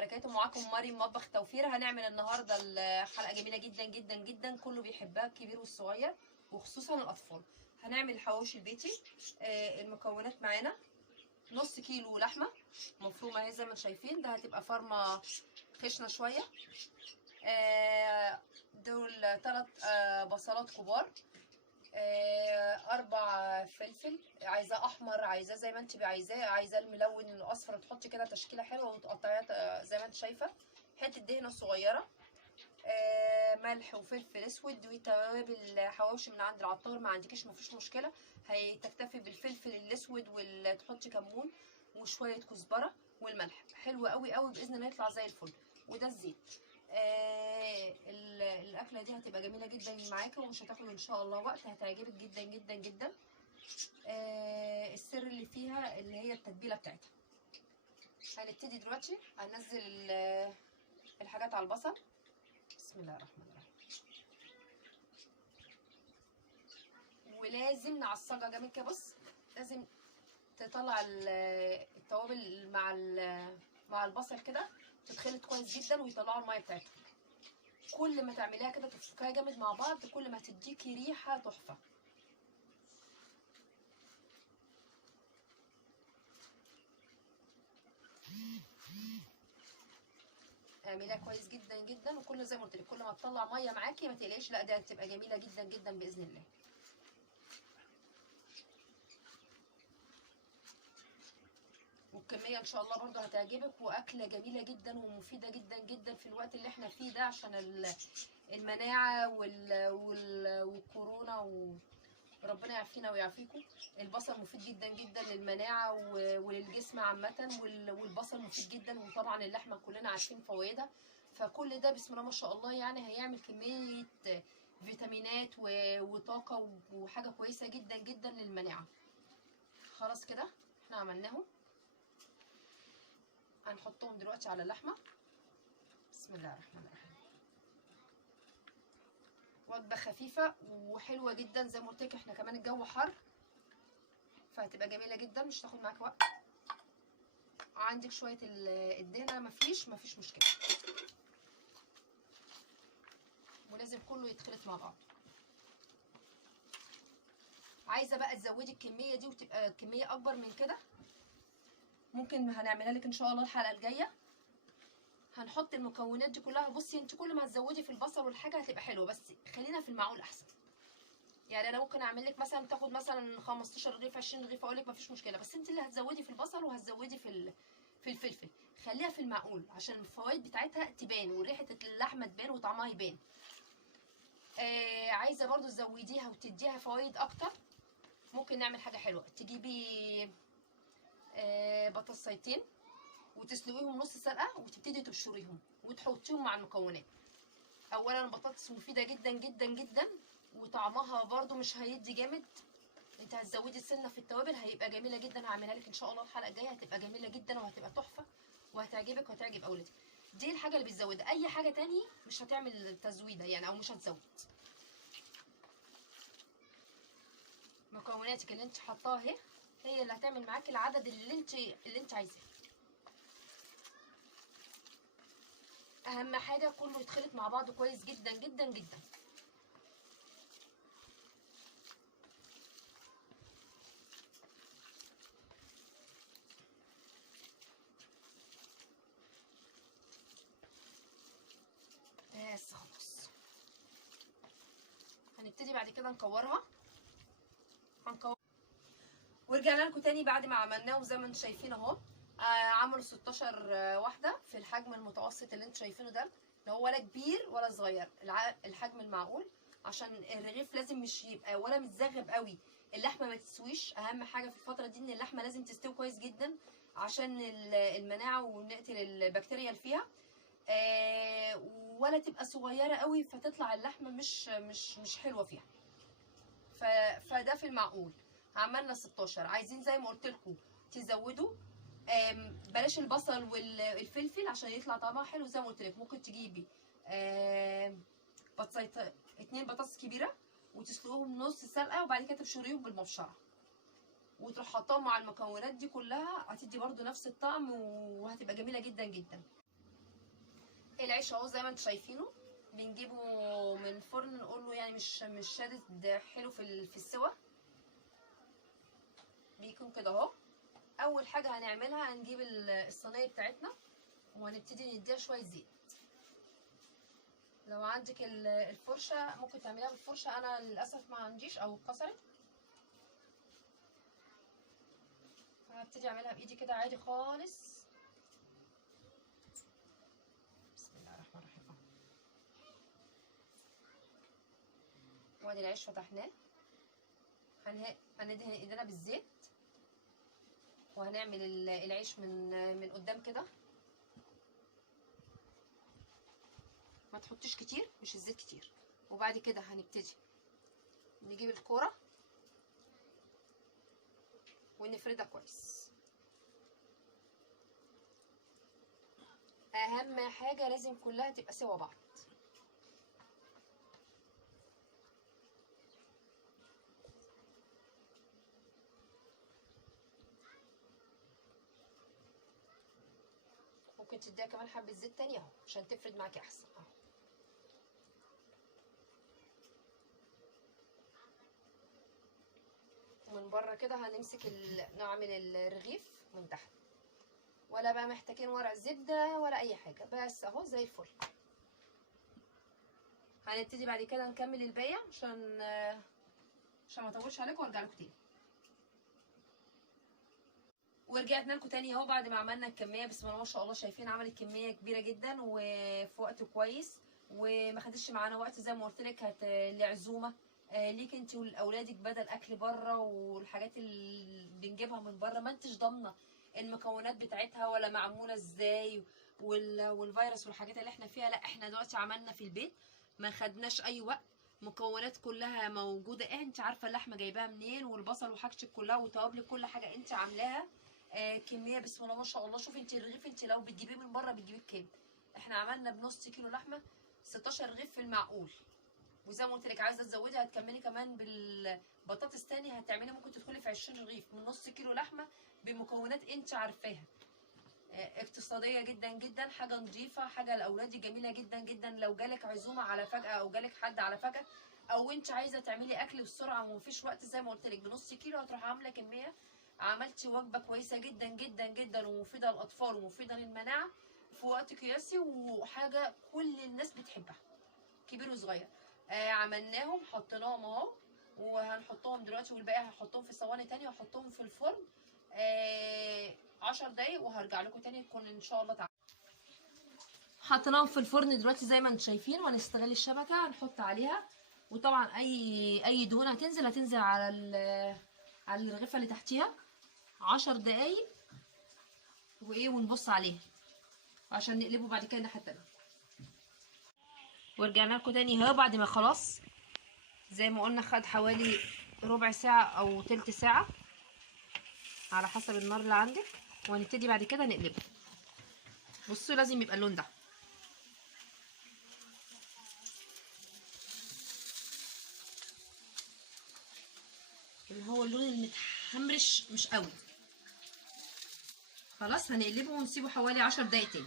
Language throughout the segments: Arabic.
وبركاته. معاكم مريم مطبخ توفير. هنعمل النهارده الحلقه جميله جدا جدا جدا، كله بيحبها الكبير والصغير وخصوصا الاطفال. هنعمل الحواوشي البيتي. المكونات معانا نص كيلو لحمه مفرومه اهي زي ما شايفين، ده هتبقى فرمه خشنه شويه. دول 3 بصلات كبار، 4 فلفل، عايزاه احمر عايزاه زي ما انت عايزاه الملون الاصفر، تحطي كده تشكيله حلوه وتقطعيها زي ما انت شايفه. حته دهنه صغيره، ملح وفلفل اسود وتوابل حواوشي من عند العطار، ما عندكيش مفيش مشكله، هتكتفي بالفلفل الاسود وتحطي كمون وشويه كزبره والملح. حلو قوي قوي باذن الله يطلع زي الفل. وده الزيت. الاكله دي هتبقى جميله جدا معاكي ومش هتاخد ان شاء الله وقت، هتعجبك جدا جدا جدا. السر اللي فيها اللي هي التتبيله بتاعتها. هنبتدي دلوقتي هننزل الحاجات على البصل. بسم الله الرحمن الرحيم. ولازم نعصجها جامد كده، بص لازم تطلع التوابل مع البصل كده تتخلط كويس جدا ويطلعوا الميه بتاعتها. كل ما تعمليها كده تفكها جامد مع بعض كل ما هتديكي ريحه تحفه. اعمليها كويس جدا جدا، وكل زي ما قلت لك كل ما تطلع ميه معاكي ما تقلقيش، لا ده هتبقى جميله جدا جدا باذن الله. والكميه ان شاء الله برضو هتعجبك، واكله جميله جدا ومفيده جدا جدا في الوقت اللي احنا فيه ده عشان المناعه والكورونا وربنا يعافينا ويعافيكم. البصل مفيد جدا جدا للمناعه وللجسم عامه، والبصل مفيد جدا، وطبعا اللحمه كلنا عارفين فوائدها. فكل ده بسم الله ما شاء الله يعني هيعمل كميه فيتامينات وطاقه وحاجه كويسه جدا جدا للمناعه. خلاص كده احنا عملناهم، هنحطهم دلوقتي على اللحمه. بسم الله الرحمن الرحيم. وجبه خفيفه وحلوه جدا زي ما قلت لك، احنا كمان الجو حر فهتبقى جميله جدا مش هتاخد معاك وقت. عندك شويه الدهنه مفيش مشكله، ولازم كله يتخلط مع بعض. عايزه بقى تزودي الكميه دي وتبقى الكميه اكبر من كده، ممكن هنعملها لك ان شاء الله الحلقه الجايه. هنحط المكونات دي كلها. بصي انت كل ما هتزودي في البصل والحاجه هتبقى حلوه، بس خلينا في المعقول احسن. يعني انا ممكن اعمل لك مثلا تاخد مثلا 15 رغيف 20 رغيف اقول لك مفيش مشكله، بس انت اللي هتزودي في البصل وهتزودي في الفلفل. خليها في المعقول عشان الفوائد بتاعتها تبان وريحه اللحمه تبان وطعمها يبان. عايزه برضو تزوديها وتديها فوائد اكتر، ممكن نعمل حاجه حلوه. تجيبي بطاطسيتين وتسلقيهم نص سلقه وتبتدي تبشريهم وتحطيهم مع المكونات. اولا البطاطس مفيده جدا جدا جدا، وطعمها برضو مش هيدي جامد. انت هتزودي سنه في التوابل هيبقى جميله جدا. هعملها لك ان شاء الله الحلقه الجايه، هتبقى جميله جدا وهتبقى تحفه وهتعجبك وهتعجب اولادك. دي الحاجه اللي بتزود، اي حاجه تاني مش هتعمل تزويده يعني او مش هتزود. مكوناتك اللي انت حطاها اهي هي اللي هتعمل معاكي العدد اللي انت عايزاه. اهم حاجه كله يتخلط مع بعضه كويس جدا جدا جدا. بس خلاص هنبتدي بعد كده نكورها. ورجعنا لكم تاني بعد ما عملناهم زي ما انتم شايفين اهو. عملوا 16 واحده في الحجم المتوسط اللي انتم شايفينه ده، لا هو ولا كبير ولا صغير، الحجم المعقول. عشان الرغيف لازم مش يبقى ولا متزغب قوي، اللحمه ما تسويش. اهم حاجه في الفتره دي ان اللحمه لازم تستوي كويس جدا عشان المناعه ونقتل البكتيريا اللي فيها. ولا تبقى صغيره قوي فتطلع اللحمه مش حلوه فيها. فده في المعقول. عملنا 16. عايزين زي ما قلت لكم تزودوا، بلاش البصل والفلفل عشان يطلع طعمها حلو. زي ما قلت لك ممكن تجيبي 2 بطاطس كبيره وتسلقوهم نص سلقه وبعد كده تبشريهم بالمبشره وتروح حطاهم مع المكونات دي كلها، هتدي برده نفس الطعم وهتبقى جميله جدا جدا. العيش اهو زي ما انتم شايفينه، بنجيبه من الفرن، نقول له يعني مش شادد حلو في السوا، بيكون كده اهو. اول حاجه هنعملها هنجيب الصينيه بتاعتنا وهنبتدي نديها شويه زيت. لو عندك الفرشه ممكن تعمليها بالفرشه، انا للاسف ما عنديش او اتكسرت، هبتدي اعملها بايدي كده عادي خالص. بسم الله الرحمن الرحيم. وادي العيش فتحناه، هندهن ايدينا بالزيت وهنعمل العيش من قدام كده. ما تحطيش كتير، مش الزيت كتير. وبعد كده هنبتدي نجيب الكوره ونفردها كويس. اهم حاجه لازم كلها تبقى سوا بعض. ممكن تديها كمان حبه زيت تاني اهو عشان تفرد معاكي احسن اهو. ومن بره كده هنمسك نعمل الرغيف من تحت، ولا بقى محتاجين ورق زبده ولا اي حاجه، بس اهو زي الفل. هنبتدي بعد كده نكمل الباقي عشان ما اطولش عليكم وارجع لكم تاني. ورجعنا لكم تاني اهو بعد ما عملنا الكميه. بسم الله ما شاء الله، شايفين عملت كميه كبيره جدا وفي وقت كويس، وما خدتش معانا وقت. زي ما قلت لك لعزومه ليك انت ولاولادك، بدل اكل بره والحاجات اللي بنجيبها من بره ما انتش ضامنه المكونات بتاعتها ولا معموله ازاي، والفيروس والحاجات اللي احنا فيها. لا، احنا دلوقتي عملنا في البيت، ما خدناش اي وقت، مكونات كلها موجوده. انت عارفه اللحمه جايباها منين، والبصل وحاجتك كلها وتوابلك، كل حاجه انت عاملاها. كميه بسم الله ما شاء الله. شوفي انت الرغيف، انت لو بتجيبيه من بره بتجيبيه بكام؟ احنا عملنا بنص كيلو لحمه 16 رغيف في المعقول. وزي ما قلت لك عايزه تزودي هتكملي كمان بالبطاطس تاني، هتعملي ممكن تدخلي في 20 رغيف من نص كيلو لحمه بمكونات انت عارفاها. اقتصاديه جدا جدا، حاجه نظيفه، حاجه لاولادي جميله جدا جدا. لو جالك عزومه على فجاه او جالك حد على فجاه، او انت عايزه تعملي اكل بسرعه ومفيش وقت، زي ما قلت لك بنص كيلو هتروحي عامله كميه، عملتي وجبه كويسه جدا جدا جدا ومفيده للاطفال ومفيده للمناعه في وقت قياسي، وحاجه كل الناس بتحبها كبير وصغير. عملناهم حطيناهم اهو، وهنحطهم دلوقتي، والباقي هحطهم في صواني تانية واحطهم في الفرن 10 دقايق وهرجع لكم تاني تكون ان شاء الله تعالى. حطيناهم في الفرن دلوقتي زي ما انتم شايفين، وهنستغل الشبكه هنحط عليها. وطبعا اي دهون هتنزل على الرغيفه اللي تحتيها 10 دقايق، ونبص عليه عشان نقلبه بعد كده الناحيه التانيه. ورجعنا لكم تاني اهو بعد ما خلاص زي ما قلنا خد حوالي ربع ساعه او تلت ساعه على حسب النار اللي عندك، وهنبتدي بعد كده نقلبه. بصوا لازم يبقى اللون ده، اللي هو اللون المتحمرش مش قوي. خلاص هنقلبه ونسيبه حوالي 10 دقايق تاني.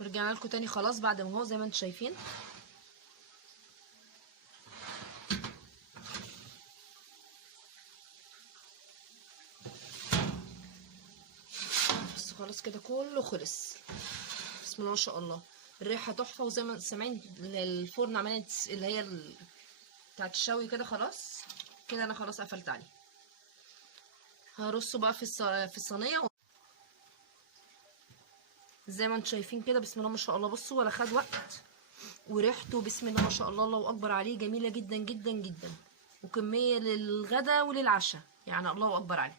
ورجعنا لكم تاني خلاص بعد ما هو زي ما انتم شايفين. بس خلاص كده كله خلص. بسم الله ما شاء الله، الريحه تحفه. وزي ما سامعين الفرن عملت اللي هي بتاعت الشوي كده. خلاص كده انا خلاص قفلت عليه. هرصه بقى في الصينيه زي ما انتم شايفين كده. بسم الله ما شاء الله، بصوا ولا خد وقت، وريحته بسم الله ما شاء الله الله اكبر عليه جميله جدا جدا جدا، وكميه للغدا وللعشاء يعني الله اكبر عليه.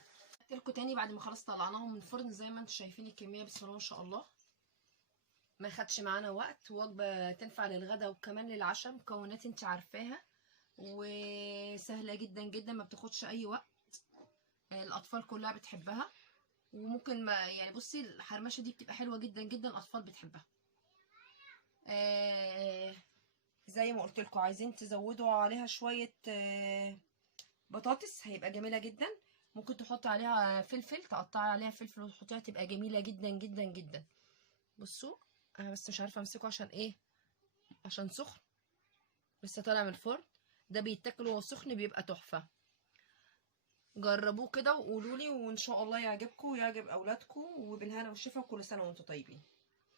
لكم تاني بعد ما خلاص طلعناهم من الفرن زي ما انتم شايفين الكميه بسم الله ما شاء الله، ما خدش معانا وقت، وجبه تنفع للغدا وكمان للعشاء، مكونات انت عارفاها وسهله جدا جدا ما بتاخدش اي وقت. الاطفال كلها بتحبها، وممكن ما يعني بصي الحرمشه دي بتبقى حلوه جدا جدا، الاطفال بتحبها. زي ما قلت لكم عايزين تزودوا عليها شويه بطاطس هيبقى جميله جدا. ممكن تحط عليها فلفل، تقطعي عليها فلفل وتحطيها، تبقى جميله جدا جدا جدا. بصوا انا بس مش عارفه امسكه عشان ايه، عشان سخن، لسه طالع من الفرن. ده بيتاكل وهو سخن بيبقى تحفه. جربوه كده وقولوا لي، وان شاء الله يعجبكم ويعجب اولادكم، وبالهنا والشفا، وكل سنه وانتم طيبين.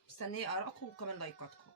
مستنيه ارائكم وكمان لايكاتكم.